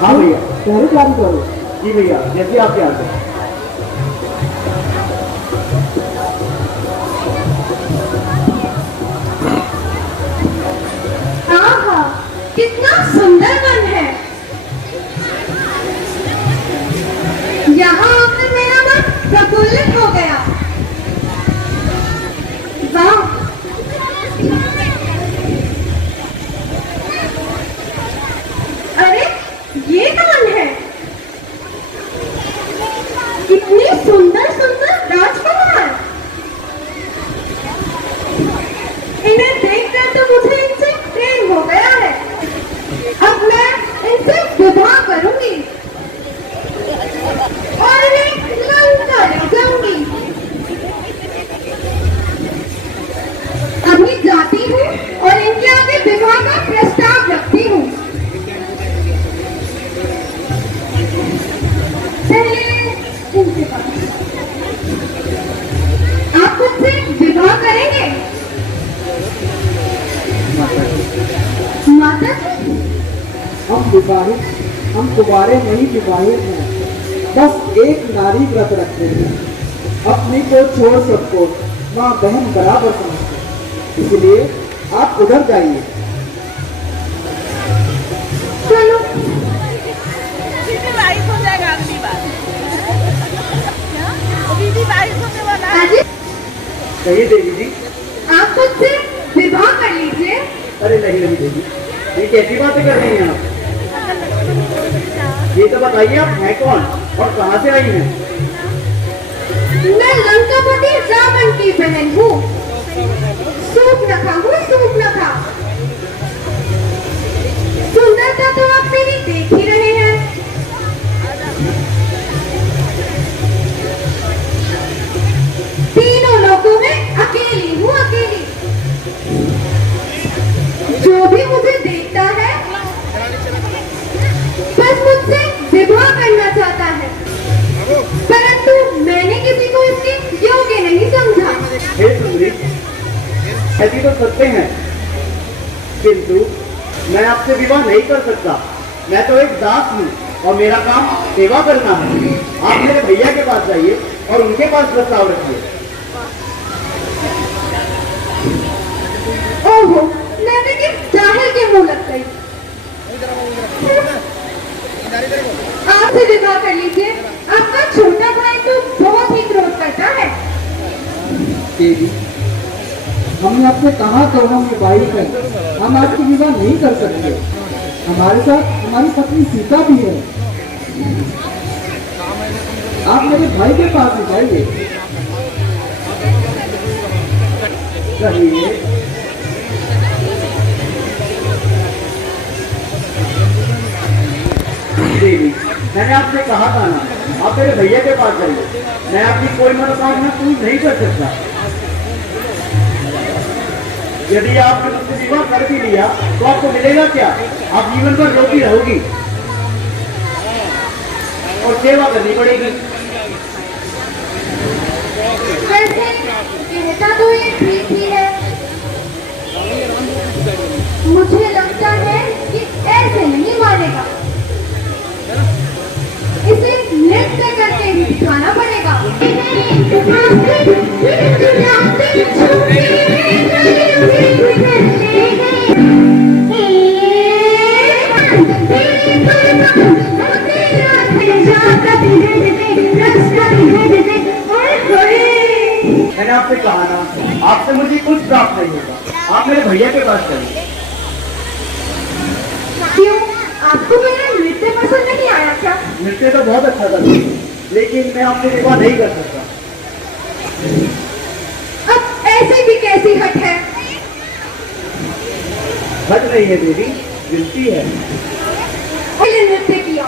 हाँ भैया। तैयारी तैयारी करो। जी भैया, जैसे आपके आते हैं। आहा, कितना सुंदर वन है। यहाँ आकर मेरा मन प्रफुल्लित हो गया। वाह, अरे ये कौन है? इतनी सुंदर सुंदर राजकुमार। इन्हें देखकर तो मुझे इनसे प्रेम हो गया है। अब मैं इनसे विवाह करूंगी और इन्हें लंका ले जाऊंगी। अभी जाती हूँ और इनके आगे विवाह का प्रस्ताव रखती हूँ। पहले इनके पास। आप मुझसे विवाह करेंगे? माता जी, हम तुम्हारे नहीं विवाहित हैं, बस एक नारी व्रत रखते हैं। अपनी को छोड़ सबको माँ बहन बराबर समझते हैं, इसलिए आप उधर जाइए। चलो। बारिश हो जाएगा अगली बार। अभी भी बारिश होने वाला है। अजी, कहिए देवी जी। आप मुझसे विवाह कर लीजिए। अरे नहीं नहीं देवी, ये कैसी बातें कर रही हैं आप? ये तो बताइए आप हैं कौन और कहाँ से आई हैं? मैं लंकापति रावण की बहन हूँ। सूर्पनखा हूँ, सूर्पनखा। सुंदरता तो आप मेरी देख ही रहे हैं। तीनों लोगों में अकेली हूँ, अकेली। जो भी मुझे देखता है बस मुझसे विवाह करना चाहता है, परंतु मैंने किसी को इसके योग्य नहीं समझा। हे सुंदरी, ऐसी तो सत्य हैं, किंतु मैं आपसे विवाह नहीं कर सकता। मैं तो एक दास हूँ और मेरा काम सेवा करना है। आप मेरे भैया के पास जाइए और उनके पास प्रस्ताव रखिए। ओहो, मैं भी किस जाहिल के मुंह लग गई। आपसे विवाह कर लीजिए। आपका छोटा भाई तो बहुत ही क्रोध करता है। देवी, हमने आपसे कहा तो हम विवाहित हैं, हम आपकी विवाह नहीं कर सकते। हमारे साथ हमारी पत्नी सीता भी है। आप मेरे भाई के पास जाइए। कहिए। देवी, मैंने आपसे कहा था ना, आप मेरे भैया के पास जाइए। मैं आपकी कोई मनोकामना पूरी नहीं कर सकता। यदि आपने मुझसे विवाह कर भी लिया तो आपको मिलेगा क्या? आप जीवन भर रोती रहोगी और सेवा करनी पड़ेगी। वैसे कहता तो ये ठीक ही है। मुझे लगता है कि ऐसे नहीं मानेगा। इसे नृत्य करके ही दिखाना पड़ेगा। मैंने आपसे कहा ना, आपसे मुझे कुछ प्राप्त नहीं होगा। आप मेरे भैया के पास चलिए। क्यों, आपको मेरा नृत्य पसंद नहीं आया क्या? नृत्य तो बहुत अच्छा था, लेकिन मैं आपसे विवाह नहीं कर सकता। अब ऐसी भी कैसी हट है? हट नहीं है देवी, गिनती है। पहले नृत्य किया।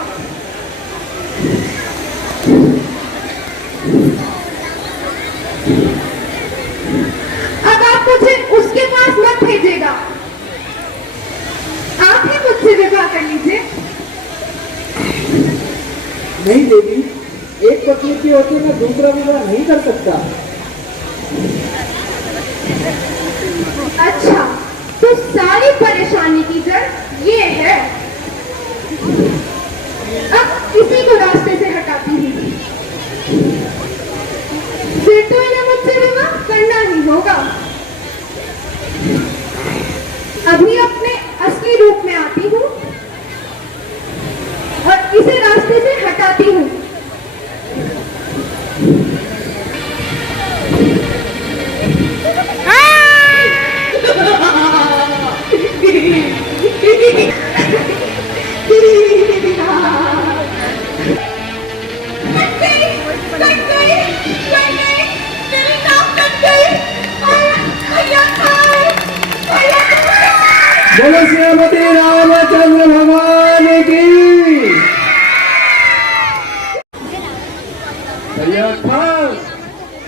अब आप मुझे उसके पास मत भेजिएगा। आप ही मुझसे विवाह कर लीजिए। नहीं देवी, एक पत्नी के होते मैं दूसरा विवाह नहीं कर सकता। अच्छा, तो सारी परेशानी की जड़ ये है। किसी को रास्ते से हटाती हूँ। फिर तो इन्हें मुझसे विवाह करना ही होगा। अभी अपने असली रूप में आती हूँ और इसे रास्ते से हटाती हूँ। बोलो श्रीमती रामचंद्र भगवान की।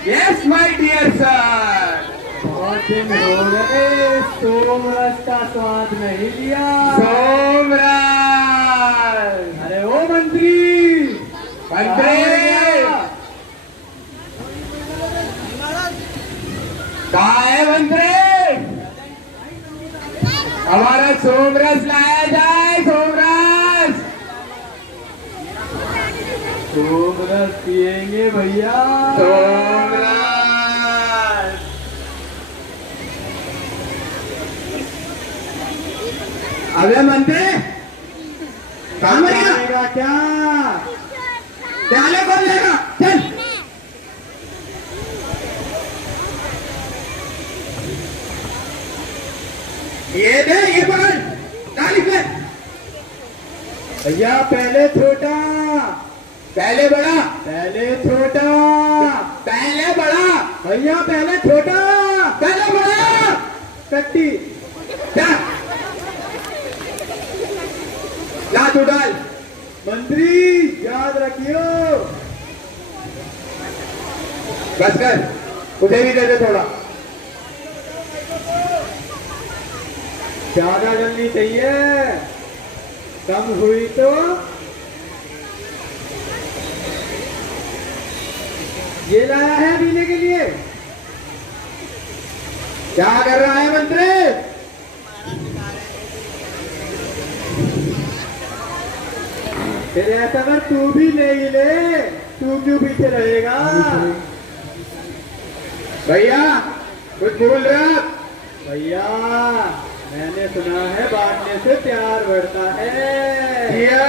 Yes my dear sir. बहुत दिन हो गए सोमरस का स्वाद नहीं लिया। सोमराज। अरे ओ मंत्री, मंत्री कहाँ है मंत्री? हमारा सोमरस लाया जाए। सोमरस सोमरस पिएंगे भैया। सोमरस। अबे मंत्री कहाँ मरेगा? जाएगा क्या? प्याले कौन लेगा? चल। ये दे, ये पकड़, डाल इसमें। भैया पहले छोटा, पहले बड़ा, पहले छोटा। पहले बड़ा, भैया पहले छोटा, पहले बड़ा। कट्टी। जा, ला तू डाल। मंत्री याद रखियो। बस कर, उसे भी दे दे थोड़ा। ज्यादा जल्दी चाहिए, कम हुई तो ये लाया है पीने के लिए। क्या कर रहा है मंत्री? फिर ऐसा कर, तू भी नहीं ले, तू क्यों पीछे रहेगा? भैया कुछ बोल रहे आप? भैया मैंने सुना है बांटने से प्यार बढ़ता है। या।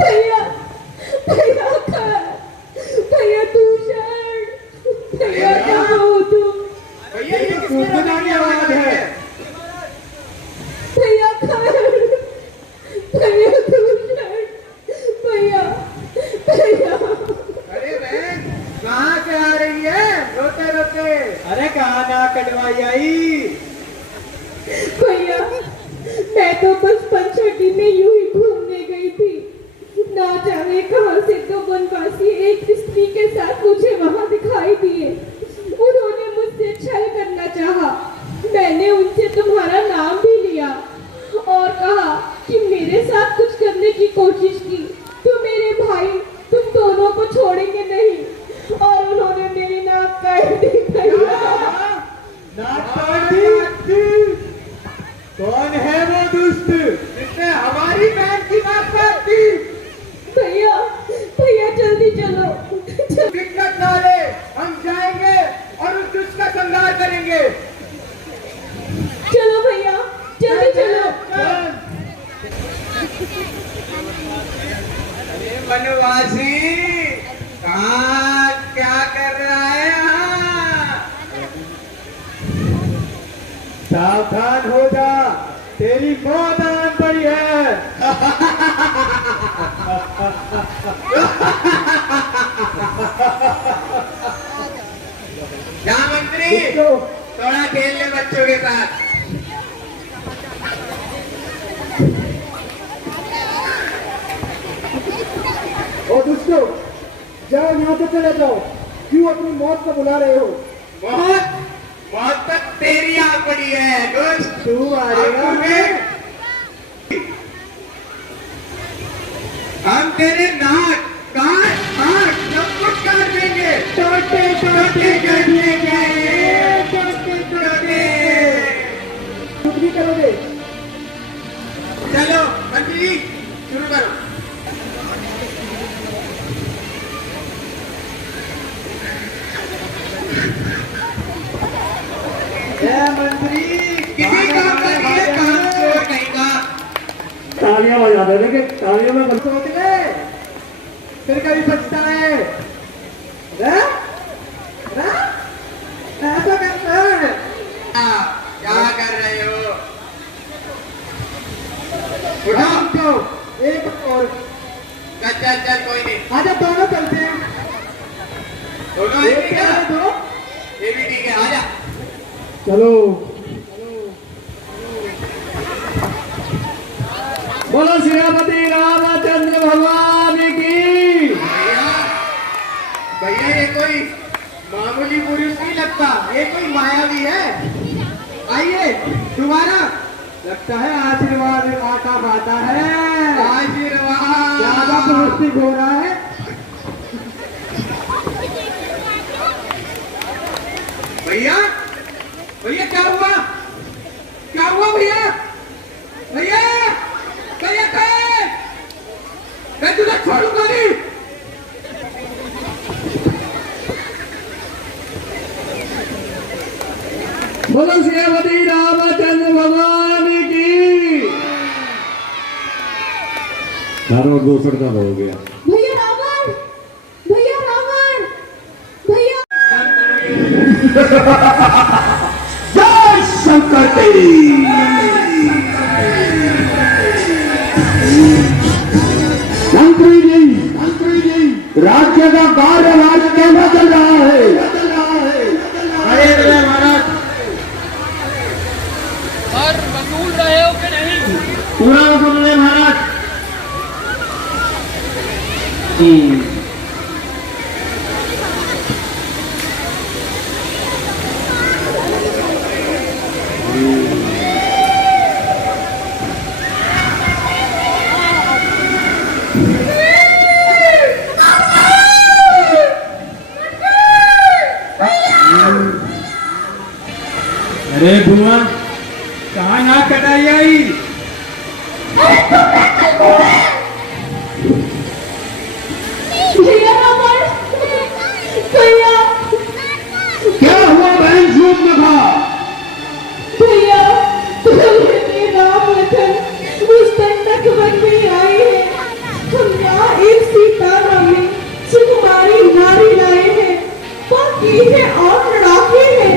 भैया भैया भैया तू भैया क्या हो तुम? भैया ये किसकी की आवाज है? भैया भैया तू भैया भैया अरे बहन कहाँ से आ रही है रोते रोते? अरे कहाँ ना कटवाई आई। भैया मैं तो बस पंचवटी में यूं ही घूमने गई थी। ना जाने कहां से दो वनवासी एक स्त्री के साथ मुझे वहां दिखाई दिए। उन्होंने मुझसे छल करना चाहा। मैंने उनसे तुम्हारा नाम भी लिया और कहा कि मेरे साथ कुछ करने की कोशिश की तो मेरे भाई तुम दोनों को छोड़ेंगे नहीं। और उन्होंने मेरी नाक काट दी। नाक काट दी? कौन है वो दुष्ट जिसने हमारी बहन की नाक काट दी? भैया भैया जल्दी चलो। दिक्कत ना ले, हम जाएंगे और उस दुष्ट का संहार करेंगे। चलो भैया जल्दी चलो। अरे वनवासी कहाँ क्या कर रहा है यहाँ? सावधान हो जा, तेरी मौत आन पड़ी है। क्या मंत्री थोड़ा खेल ले बच्चों के साथ। ओ दुष्टो, जाओ यहाँ से चले जाओ। क्यों अपनी मौत को बुला रहे हो? मौत मौत तक तेरी आ पड़ी है कुछ तू मारेगा हम तेरे नाक कान आंख सब कुछ काट देंगे टोटे टोटे कर देंगे कुछ भी करोगे। चलो मंत्री जी शुरू करो। मंत्री किसी काम का नहीं है काम चोर नहीं का। तालियां बजा दे लेकिन तालियों में सोच ले फिर कभी पछताना है ना? ना? ऐसा करना है। क्या कर रहे हो उठा उठो तो एक और चल चल चल कोई नहीं आजा दोनों चलते हैं। दोनों एक ठीक क्या है है दो? ये भी ठीक है आजा। चलो बोलो श्रीपति रामचंद्र भगवान की। भैया भैया ये कोई मामूली पुरुष नहीं लगता ये कोई मायावी है। आइए दोबारा लगता है आशीर्वाद आटा खाता है। आशीर्वाद ज्यादा पौष्टिक हो रहा है। भैया भैया क्या हुआ भैया भैया भैया कहे मैं तुझे छोड़ूंगा नहीं। बोलो श्रीपति रामचंद्र भगवान की। चारों दूसर का हो गया। भैया रावण, भैया रावण, भैया जय शंकर देव। मंत्री जी राज्य का कार्यभार कैसा चल रहा है? अरे महाराज और वसूल रहे हो कि नहीं? पूरा वसूल रहे महाराज। अरे बुआ कहाँ ना कटाई आई। भैया रावण, भैया क्या हुआ बहन सूप में खा? भैया तुम्हें राम लखन उस दंडक वन में आए हैं। हम यहाँ एक सीता नामी सुकुमारी नारी लाए हैं। बाकी है और लड़ाके हैं।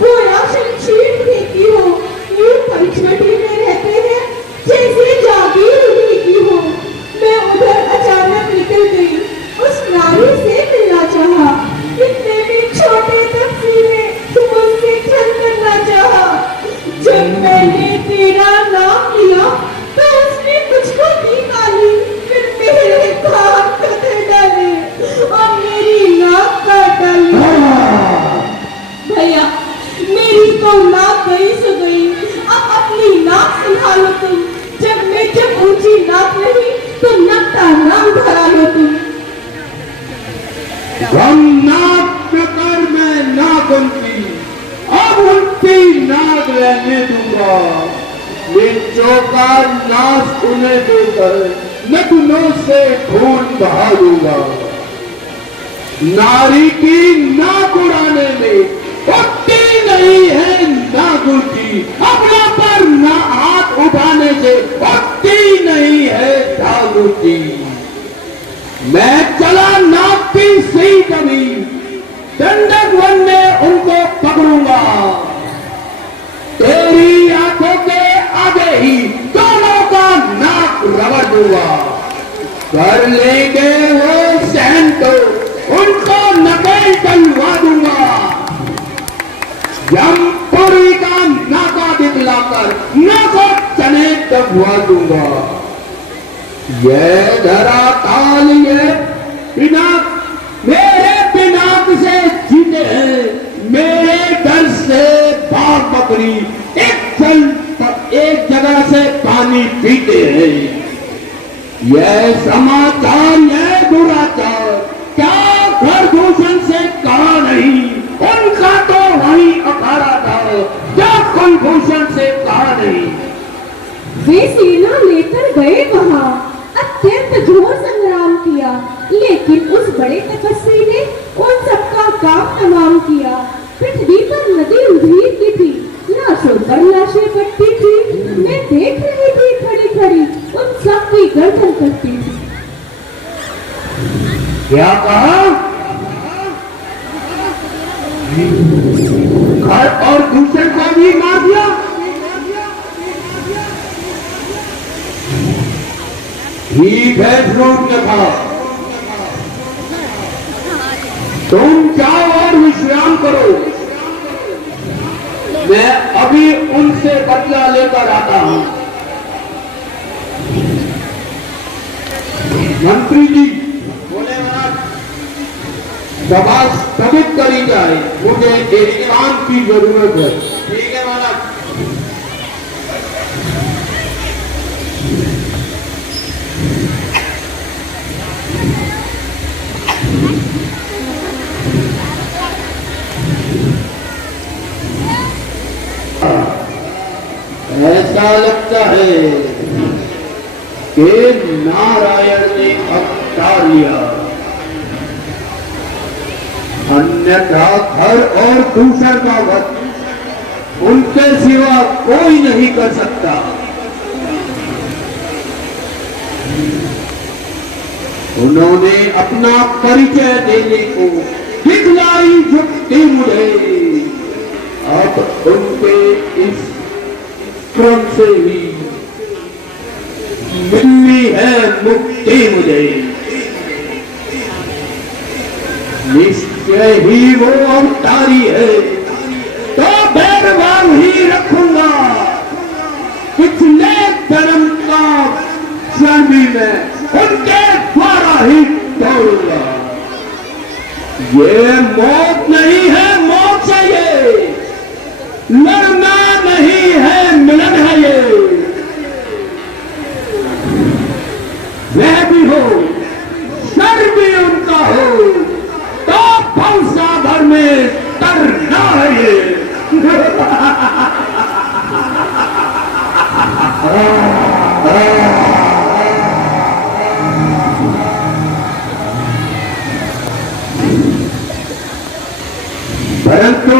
वो शमशीर भी की हो यूं पंचवटी में रहते हैं जैसे जागीर भी की हो। मैं उधर अचानक निकल गई उस नारी से मिलना चाहा। इतने में छोटे तपसी ने मुझसे छल करना चाहा। जब मैंने तेरा नाम लिया तो उसने मुझको निकाली फिर मेरे कान कतर डाले और मेरी नाक काट डाली। भैया मेरी तो नाक गई सो गई। अब अपनी नाक संभालो तुम। जब ऊंची नाक नहीं तो नक का नाम धरा लो तुम। हम नाक कर मैं नाक उनकी अब उनकी नाक रहने दूंगा। ये चौका नाश उन्हें देकर नग्नों से खून बहा दूंगा। नारी की नाक उड़ाने में उठती नहीं है नागु की। अपना पर ना हाथ उठाने से उठती नहीं है नागु की। मैं चला नाक की सही कभी दंडक वन में उनको पकड़ूंगा। तेरी आंखों के आगे ही दोनों का नाक रगड़ दूंगा। कर लेंगे वो सहन तो उनको नकेल डलवा दूंगा। यमपुरी का नाका दिखलाकर नाका चने दबवा दूंगा। ये धरा ताल ये बिना मेरे पिनाक से जीते हैं, मेरे डर से भाग पानी, एक जगह से पानी पीते हैं। यह समाचार, यह दुराचार क्या घर दूषण से कहा नहीं? उनका तो वही अखाड़ा था, क्या कोई भूषण से कहा नहीं? वे सेना लेकर गए वहां, अत्यंत घोर संग्राम किया, लेकिन उस बड़े तपस्वी ने उन सबका काम तमाम किया। पृथ्वी पर नदी उधीर की थी, लाशों पर लाशें पड़ती थी। मैं देख रही थी खड़ी खड़ी, उन सब की गर्दन कटती थी। क्या कहा? घर और दूसरे को भी मार दिया? ठीक है, फ्रूट ने कहा तुम जाओ और विश्राम करो, मैं अभी उनसे बदला लेकर आता हूं। मंत्री जी बोले, महाराज सभा स्थगित करी जाए, मुझे एक काम की जरूरत है। ठीक है महाराज। ऐसा लगता है कि नारायण ने अवतार लिया, अन्यथा घर और दूसर का वध उनके सिवा कोई नहीं कर सकता। उन्होंने अपना परिचय देने को दिखलाई युक्ति मुझे, अब उनके इस क्रम से ही मिलनी है मुक्ति मुझे। निश्चय ही वो अवतारी है, तो बैरवाल ही रखूंगा। पिछले जन्म का क्षण भी मैं उनके द्वारा ही तोड़ूंगा। ये मौत नहीं है, मौत है ये, लड़ना नहीं है, मिलन है ये। वह भी हो, सर भी उनका हो, तो फौसा भर में तरना है ये। परंतु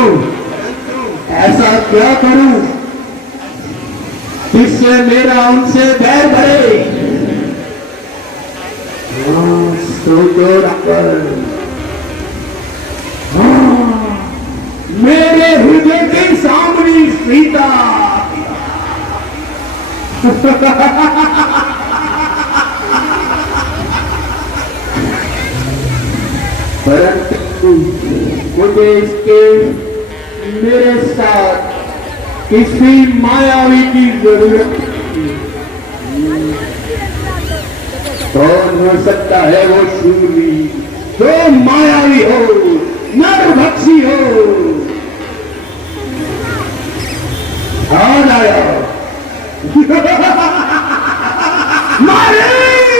ऐसा क्या करूं जिससे मेरा उनसे बैर बढ़े? सोचो पर मेरे हृदय के सामने सीता परंतु मुझे इसके मेरे साथ किसी मायावी की जरूरत कौन हो सकता है वो शूरवीर जो मायावी हो, नरभक्षी हो? आ जाया मारे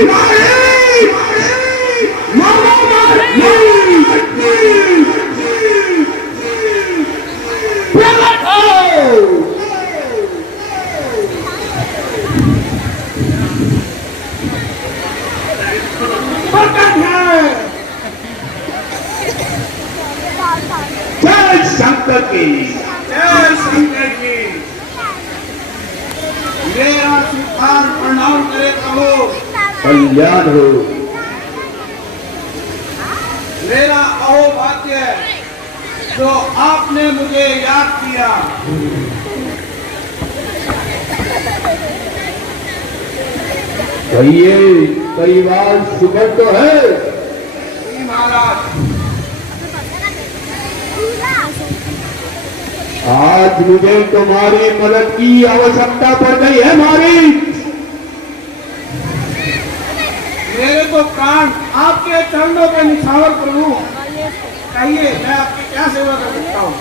मारे मारो मारे जय शंकर की, जय शंकर की। मेरा स्वीकार प्रणाम करे प्रभु। कल्याण हो। मेरा अहोभाग्य जो आपने मुझे याद किया। कहिए, परिवार सुबह तो है? जी महाराज। आज मुझे तुम्हारी मदद की आवश्यकता पड़ गई है मारी। मेरे तो प्राण आपके चरणों पे निछावर प्रभु। कहिए मैं आपकी क्या सेवा कर सकता हूँ?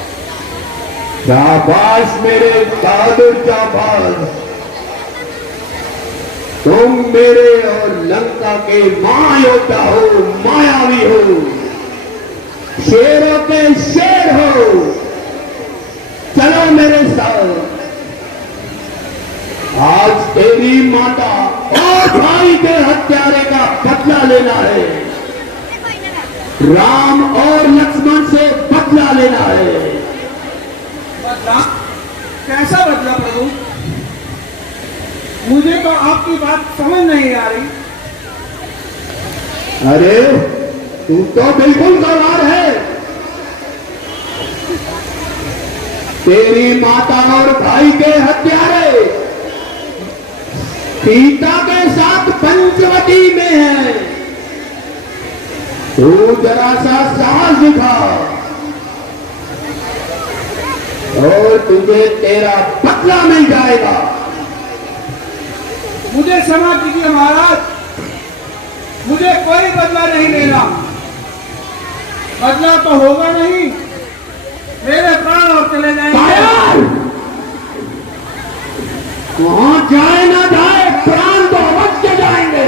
शाबाश मेरे बहादुर जाबाज, तुम मेरे और लंका के महायोद्धा हो, मायावी हो, शेरों के शेर हो। चलो मेरे साथ, आज तेरी माता और भाई के हत्यारे का बदला लेना है। राम और लक्ष्मण से बदला लेना है। बदला? कैसा बदला प्रभु? मुझे तो आपकी बात समझ नहीं आ रही। अरे तू तो बिल्कुल गंवार है। तेरी माता और भाई के हत्यारे सीता के साथ पंचवटी में है। तू जरा सा साहस दिखा और तुझे तेरा बदला मिल जाएगा। मुझे क्षमा कीजिए महाराज, मुझे कोई बदला नहीं लेना। बदला तो होगा नहीं, मेरे प्राण और चले जाएंगे। वहां जाए ना जाए, प्राण तो अवश्य जाएंगे।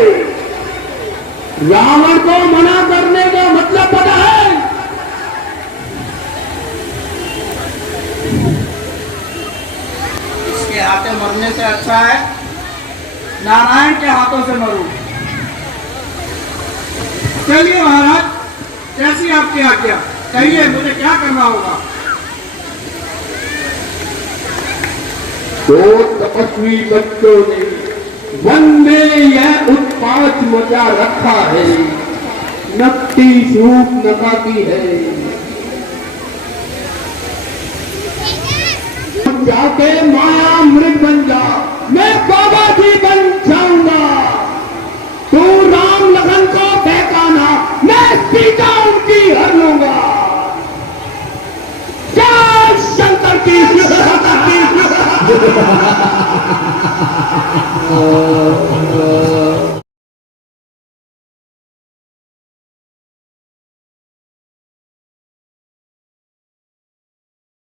रावण को मना करने का मतलब पता है? इसके हाथों मरने से अच्छा है नारायण के हाथों से मरूं। चलिए महाराज, कैसी आपकी आज्ञा, कहिए मुझे क्या करना होगा। दो तपस्वी बच्चों ने वन में यह उत्पात मचा रखा है। नकटी सूप नकाती है। जाके माया मृग बन जा, मैं बाबा जी बन जाऊंगा। तू राम लखन को बहकाना, मैं सीता उनकी हर लूंगा। जय शंकर की